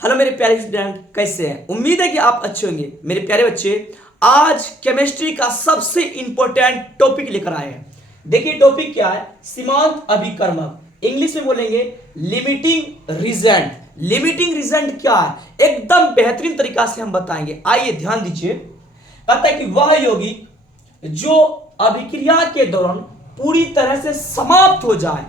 Hello मेरे प्यारे student, कैसे हैं? उम्मीद है कि आप अच्छे होंगे। मेरे प्यारे बच्चे, आज केमिस्ट्री का सबसे इंपॉर्टेंट टॉपिक लेकर आए हैं। देखिए टॉपिक क्या है, सीमांत अभिकर्मक। इंग्लिश में बोलेंगे लिमिटिंग रिजल्ट। लिमिटिंग रिजल्ट क्या है, एकदम बेहतरीन तरीका से हम बताएंगे। आइए ध्यान दीजिए। कहता है कि वह यौगिक जो अभिक्रिया के दौरान पूरी तरह से समाप्त हो जाए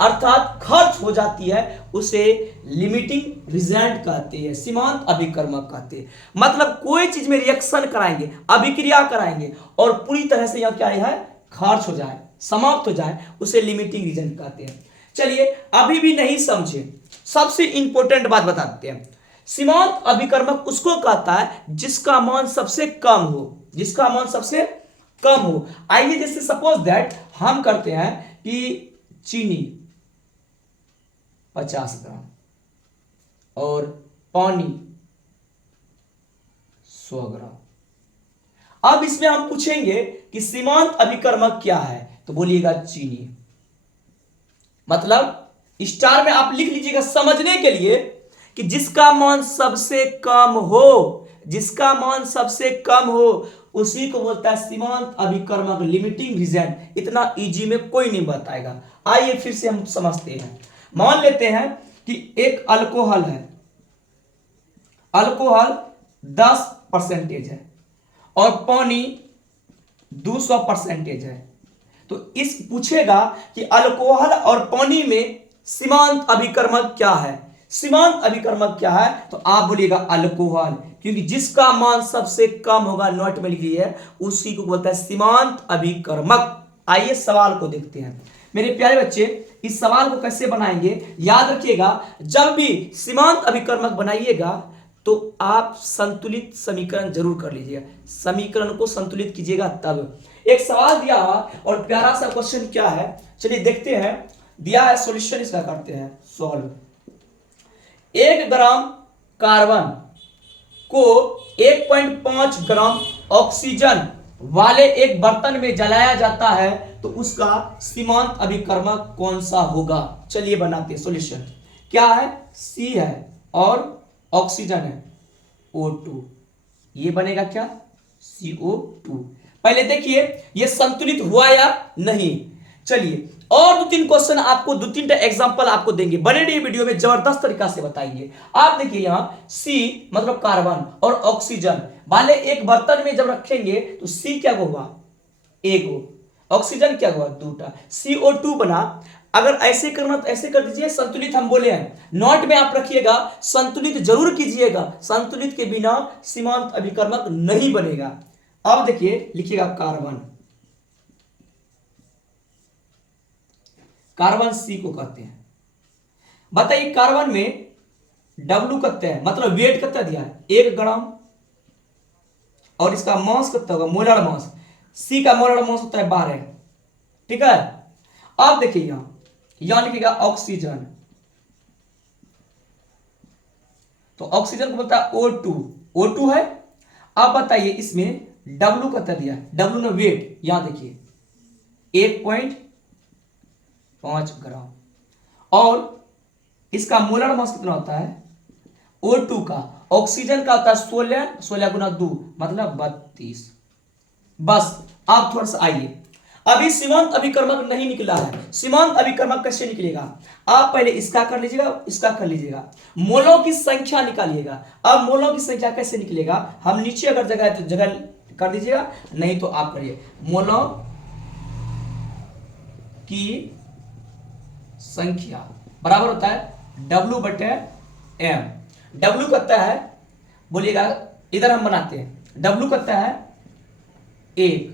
अर्थात खर्च हो जाती है, उसे लिमिटिंग रिजल्ट कहते हैं, सीमांत अभिकर्मक कहते हैं। मतलब कोई चीज में रिएक्शन कराएंगे, अभिक्रिया कराएंगे और पूरी तरह से यह क्या है, खर्च हो जाए, समाप्त हो जाए, उसे लिमिटिंग रिजल्ट कहते हैं। चलिए अभी भी नहीं समझे, सबसे इंपॉर्टेंट बात बताते हैं। सीमांत अभिकर्मक उसको कहता है जिसका मान सबसे कम हो, जिसका मान सबसे कम हो। आइए जैसे सपोज दैट हम करते हैं कि चीनी 50 ग्राम और पानी 100 ग्राम। अब इसमें हम पूछेंगे कि सीमांत अभिकर्मक क्या है, तो बोलिएगा चीनी। मतलब स्टार में आप लिख लीजिएगा समझने के लिए कि जिसका मान सबसे कम हो, जिसका मान सबसे कम हो उसी को बोलता है सीमांत अभिकर्मक, लिमिटिंग रिजल्ट। इतना इजी में कोई नहीं बताएगा। आइए फिर से हम समझते हैं। मान लेते हैं कि एक अल्कोहल है, अल्कोहल 10% है और पानी 200% है। तो इस पूछेगा कि अल्कोहल और पानी में सीमांत अभिकर्मक क्या है। सीमांत अभिकर्मक क्या है, तो आप बोलिएगा अल्कोहल, क्योंकि जिसका मान सबसे कम होगा, नोट में लिख लीजिए, उसी को बोलता है सीमांत अभिकर्मक। आइए सवाल को देखते हैं। मेरे प्यारे बच्चे, इस सवाल को कैसे बनाएंगे याद रखिएगा। जब भी सीमांत अभिकर्मक बनाइएगा तो आप संतुलित समीकरण जरूर कर लीजिएगा, समीकरण को संतुलित कीजिएगा। तब एक सवाल दिया और प्यारा सा क्वेश्चन क्या है, चलिए देखते हैं। दिया है सॉल्यूशन, इसका करते हैं सॉल्व। 1 ग्राम कार्बन को 1.5 ग्राम ऑक्सीजन वाले एक बर्तन में जलाया जाता है, तो उसका सीमांत अभिकर्मक कौन सा होगा। चलिए बनाते हैं सॉल्यूशन। क्या है, सी है और ऑक्सीजन है O2, ये बनेगा क्या, CO2। पहले देखिए ये संतुलित हुआ या नहीं। चलिए और 2-3 क्वेश्चन आपको, 2-3 एग्जांपल आपको देंगे, बने रहिए वीडियो में, जबरदस्त तरीका से बताएंगे। आप देखिए यहाँ सी मतलब कार्बन और ऑक्सीजन वाले एक बर्तन में जब रखेंगे तो सी क्या होगा, एक, ऑक्सीजन क्या हुआ, 2टा, CO2 बना। अगर ऐसे करना तो ऐसे कर दीजिए, संतुलित हम बोले हैं, नोट में आप रखिएगा, संतुलित जरूर कीजिएगा, संतुलित के बिना सीमांत अभिकर्मक नहीं बनेगा। अब देखिए लिखिएगा कार्बन, कार्बन सी को कहते हैं। बताइए कार्बन में W कितना है, मतलब वेट कितना दिया है, 1 ग्राम, और इसका मास कितना होगा, मोलर मास। सी का मोलर मास होता है 12, ठीक है। अब देखिए यहां लिखिएगा ऑक्सीजन, तो ऑक्सीजन को बोलता है O2, O2 है। अब बताइए इसमें W कितना दिया है, W ने वेट, यहां देखिए 1.5 ग्राम, और इसका मोलर मास कितना होता है, O2 का, ऑक्सीजन का होता है 16, 16 गुना 2 मतलब 32। बस आप थोड़ा सा आइए, अभी सीमांत अभिकर्मक नहीं निकला है। सीमांत अभिकर्मक कैसे निकलेगा, आप पहले इसका कर लीजिएगा, इसका कर लीजिएगा, मोलों की संख्या निकालिएगा। अब मोलों की संख्या कैसे निकलेगा, हम नीचे अगर जगह है तो जगह कर दीजिएगा, नहीं तो आप करिए, मोलों की संख्या बराबर होता है W/M। W कितना है, बोलिएगा, इधर हम बनाते हैं, W कितना है 1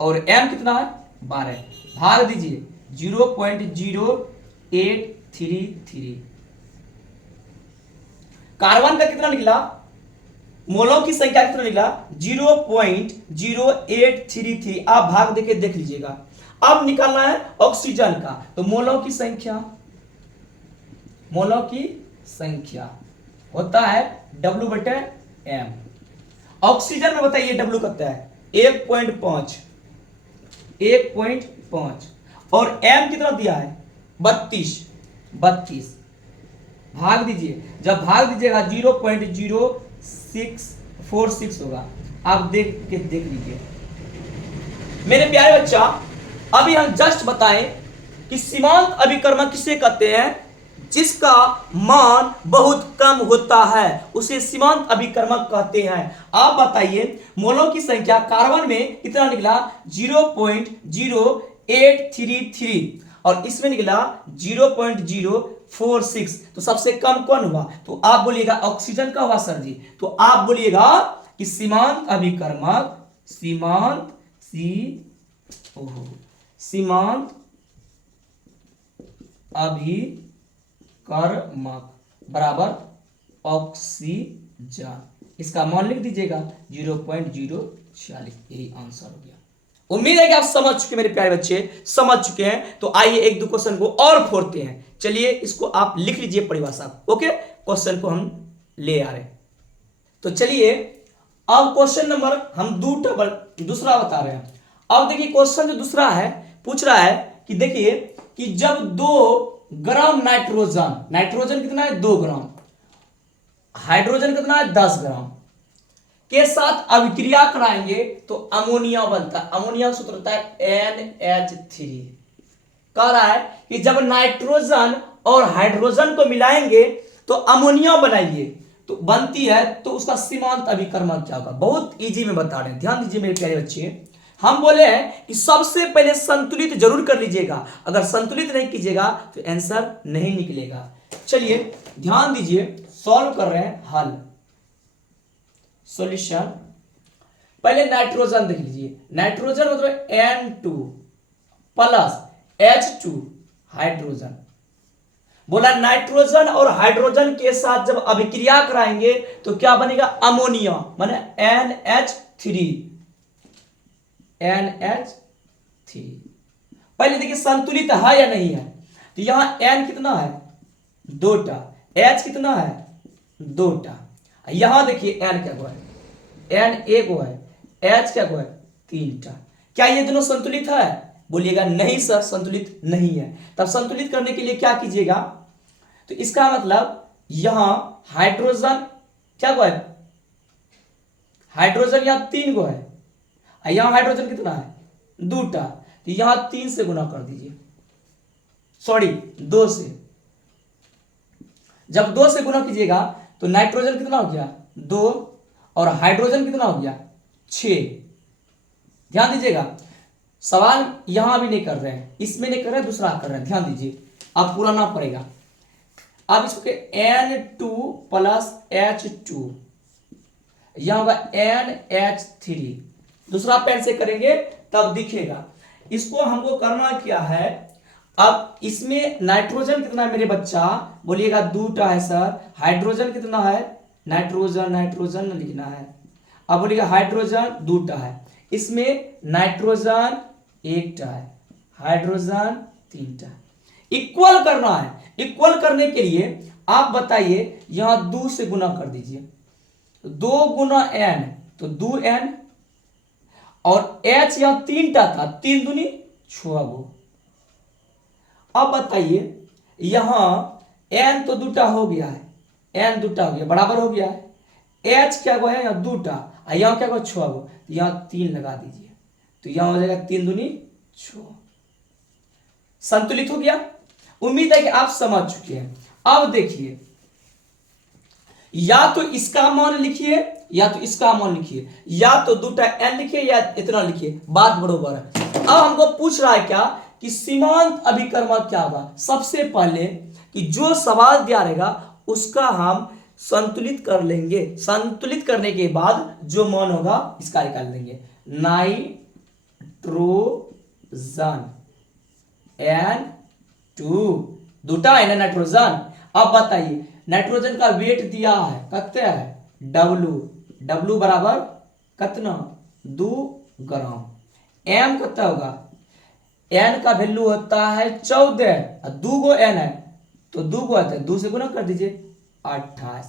और M कितना है 12, भाग दीजिए 0.0833। कार्बन का कितना निकला, मोलों की संख्या कितना निकला 0.0833। आप भाग देके देख लीजिएगा। अब निकालना है ऑक्सीजन का, तो मोलों की संख्या, मोलों की संख्या होता है W/M। ऑक्सीजन में बताइए W कितना है 1.5, 1.5, और M कितना दिया है 32, भाग दीजिए, जब भाग दीजिएगा 0.0646 होगा। आप देख लीजिए मेरे प्यारे बच्चा। अभी हम जस्ट बताएं कि सीमांत अभिकर्मक किसे कहते हैं, जिसका मान बहुत कम होता है उसे सीमांत अभिकर्मक कहते हैं। आप बताइए मोलों की संख्या कार्बन में कितना निकला, 0.0833 और इसमें निकला 0.046। तो सबसे कम कौन हुआ, तो आप बोलिएगा ऑक्सीजन का हुआ सर जी। तो आप बोलिएगा कि सीमांत अभिकर्मक, सीमांत अभिकर्मक बराबर ऑक्सीजन, इसका मान लिख दीजिएगा 0.046। यही आंसर हो गया। उम्मीद है कि आप समझ चुके मेरे प्यारे बच्चे, समझ चुके हैं। तो आइए एक दो क्वेश्चन को और फोड़ते हैं। चलिए इसको आप लिख लीजिए परिभाषा। ओके, क्वेश्चन को हम ले आ रहे हैं। तो चलिए अब क्वेश्चन नंबर हम दूसरा बता रहे हैं। अब देखिए क्वेश्चन जो दूसरा है पूछ रहा है कि देखिए कि जब 2 ग्राम नाइट्रोजन कितना है 2 ग्राम, हाइड्रोजन कितना है 10 ग्राम के साथ अभिक्रिया कराएंगे तो अमोनिया बनता है। अमोनिया सूत्र होता है NH3। कह रहा है कि जब नाइट्रोजन और हाइड्रोजन को मिलाएंगे तो अमोनिया बनाइए तो बनती है, तो उसका सीमांत अभिकर्मक क्या होगा। बहुत इजी में बता रहे हैं, ध्यान दीजिए मेरे प्यारे बच्चे। हम बोले हैं कि सबसे पहले संतुलित जरूर कर लीजिएगा, अगर संतुलित नहीं कीजिएगा तो आंसर नहीं निकलेगा। चलिए ध्यान दीजिए, सॉल्व कर रहे हैं, हल सॉल्यूशन। पहले नाइट्रोजन देख लीजिए, नाइट्रोजन मतलब N2 प्लस H2 हाइड्रोजन। बोला नाइट्रोजन और हाइड्रोजन के साथ जब अभिक्रिया कराएंगे तो क्या बनेगा, अमोनिया, माने NH3। पहले देखिए संतुलित है या नहीं है, तो यहां N कितना है 2टा, H कितना है 2टा। यहां देखिए N क्या हुआ है, N एक है, H क्या हुआ है 3टा। क्या ये दोनों संतुलित है, बोलिएगा नहीं सर संतुलित नहीं है। तब संतुलित करने के लिए क्या कीजिएगा, तो इसका मतलब यहां हाइड्रोजन क्या हुआ है, हाइड्रोजन यहां 3 गो है, यहां हाइड्रोजन कितना है 2टा, तो यहां 3 से गुना कर दीजिए, सॉरी 2 से। जब 2 से गुना कीजिएगा तो नाइट्रोजन कितना हो गया 2 और हाइड्रोजन कितना हो गया 6। ध्यान दीजिएगा, सवाल यहां भी नहीं कर रहे हैं, इसमें नहीं कर रहे हैं, दूसरा कर रहे हैं। ध्यान दीजिए, अब पूरा ना पड़ेगा। अब इसको N2 प्लस H2, यहां होगा NH3। दूसरा पेन से करेंगे तब दिखेगा। इसको हमको करना क्या है, अब इसमें नाइट्रोजन कितना है मेरे बच्चा, बोलिएगा 2टा है सर। हाइड्रोजन कितना है, नाइट्रोजन लिखना है। अब बोलिएगा हाइड्रोजन 2टा है, इसमें नाइट्रोजन 1टा है, हाइड्रोजन 3टा। इक्वल करना है, इक्वल करने के लिए आप बताइए यहां 2 से गुना कर दीजिए, 2 गुना N तो 2N और H यहां 3टा था, 3 दूनी 6 गो। अब बताइए यहां N तो 2टा हो गया है, N 2टा हो गया बराबर हो गया है, H क्या गो है यहां 2टा, यहां क्या गो 6 गो, तो यहां 3 लगा दीजिए, तो यहां हो जाएगा 3 दूनी 6। संतुलित हो गया। उम्मीद है कि आप समझ चुके हैं। अब देखिए या तो इसका मान लिखिए या तो इसका मान लिखिए, या तो 2टा N लिखिए या इतना लिखिए, बात बरोबर है। अब हमको पूछ रहा है क्या कि सीमांत अभिकर्मक क्या होगा। सबसे पहले कि जो सवाल दिया रहेगा उसका हम संतुलित कर लेंगे, संतुलित करने के बाद जो मान होगा इसका निकाल लेंगे। नाइट्रोजन N2, 2टा है ना नाइट्रोजन। अब बताइए नाइट्रोजन का वेट दिया है कितना है W बराबर कितना 2 ग्राम। M कितना होगा, N का वैल्यू होता है 14 और 2 गो N है तो 2 गो आता है, 2 से गुना कर दीजिए 28।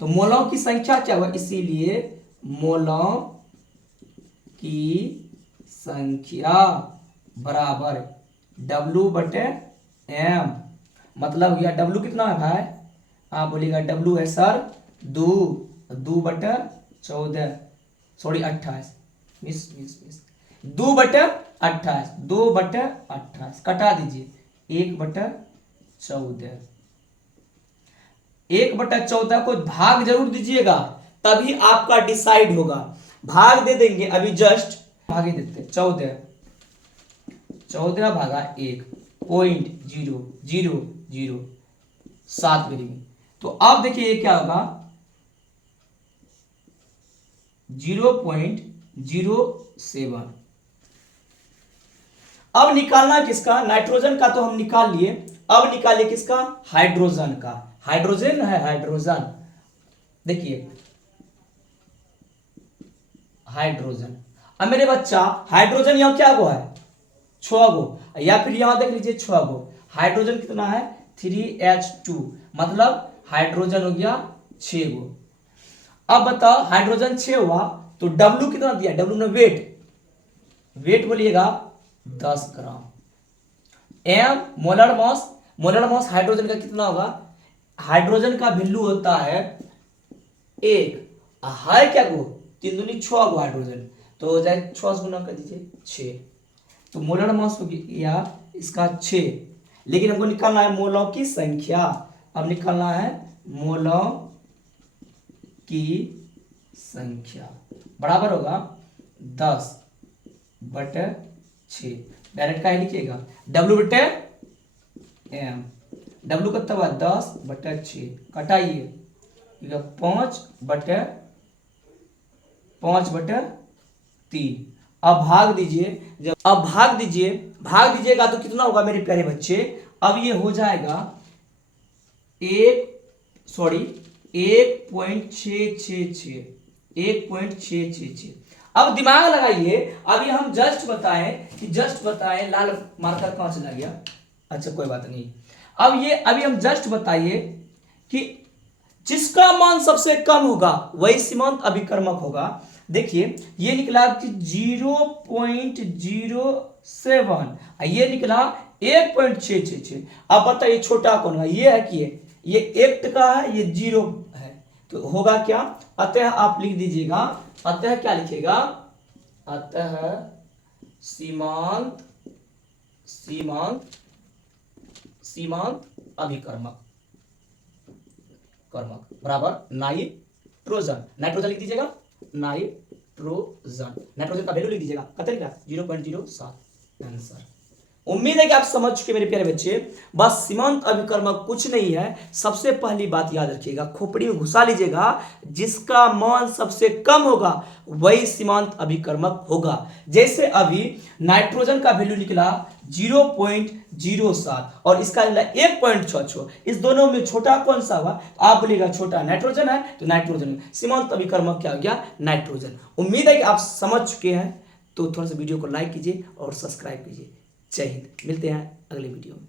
तो मोलों की संख्या क्या हुआ, इसीलिए मोलों की संख्या बराबर W/M, मतलब हो गया W कितना है भाई आप बोलिएगा डब्लू है सर 2/14, सॉरी 28, मिस 2/28, 2/28 कटा दीजिए 1/14, 1/14 को भाग जरूर दीजिएगा, तभी आपका डिसाइड होगा। भाग दे देंगे अभी, जस्ट भाग ही देते, 14 भागा 1.0007 मिलेंगे। तो अब देखिए ये क्या होगा 0.07। अब निकालना किसका, नाइट्रोजन का तो हम निकाल लिए, अब निकालिए किसका, हाइड्रोजन का। हाइड्रोजन है, हाइड्रोजन देखिए हाइड्रोजन। अब मेरे बच्चा हाइड्रोजन यहां क्या गो है 6 गो, या फिर यहां देख लीजिए 6 गो। हाइड्रोजन कितना है 3H2, मतलब हाइड्रोजन हो गया 6 गो। अब बताओ हाइड्रोजन 6 हुआ तो W कितना दिया, W ने वेट बोलिएगा 10 ग्राम। M मोलर मास हाइड्रोजन का कितना होगा, हाइड्रोजन का वैल्यू होता है 1, है क्या गो 3 दूनी 6 गो हाइड्रोजन, तो हो जाए 6 से गुना कर दीजिए 6, तो मोलर मास हो गया इसका 6। लेकिन हमको निकालना है मोलों की संख्या। अब निकालना है मोलों की संख्या बराबर होगा 10/6। डायरेक्ट का ही लिखिएगा W/M, W कितना हुआ 10/6, कटाइए 5/3। अब भाग दीजिए, जब अब भाग दीजिएगा तो कितना होगा मेरे प्यारे बच्चे, अब ये हो जाएगा 1.666। अब दिमाग लगाइए, अभी हम जस्ट बताएं लाल मार्कर कहां चला गया, अच्छा कोई बात नहीं। अभी हम जस्ट बताइए कि जिसका मान सबसे कम होगा वही सीमांत अभिकर्मक होगा। देखिए ये निकला कि 0.07, ये निकला 1.666। अब बताइए छोटा कौन है, ये है कि ये 1 का है, ये 0 है, तो होगा क्या, अतः आप लिख दीजिएगा, अतः क्या लिखेगा, अतः सीमांत अभिकर्मक बराबर नाइट्रोजन लिख दीजिएगा, नाइट्रोजन का वैल्यू लिख दीजिएगा, कितना लिखा 0.07 आंसर। उम्मीद है कि आप समझ चुके मेरे प्यारे बच्चे। बस सीमांत अभिकर्मक कुछ नहीं है, सबसे पहली बात याद रखिएगा, खोपड़ी में घुसा लीजिएगा, जिसका मान सबसे कम होगा वही सीमांत अभिकर्मक होगा। जैसे अभी नाइट्रोजन का वैल्यू निकला 0.07 और इसका निकला 1.66, इस दोनों में छोटा कौन सा हुआ, आप बोलिएगा छोटा नाइट्रोजन है, तो नाइट्रोजन सीमांत अभिकर्मक क्या हो गया, नाइट्रोजन। उम्मीद है कि आप समझ चुके हैं, तो थोड़ा सा वीडियो को लाइक कीजिए और सब्सक्राइब कीजिए। जय हिंद, मिलते हैं अगले वीडियो में।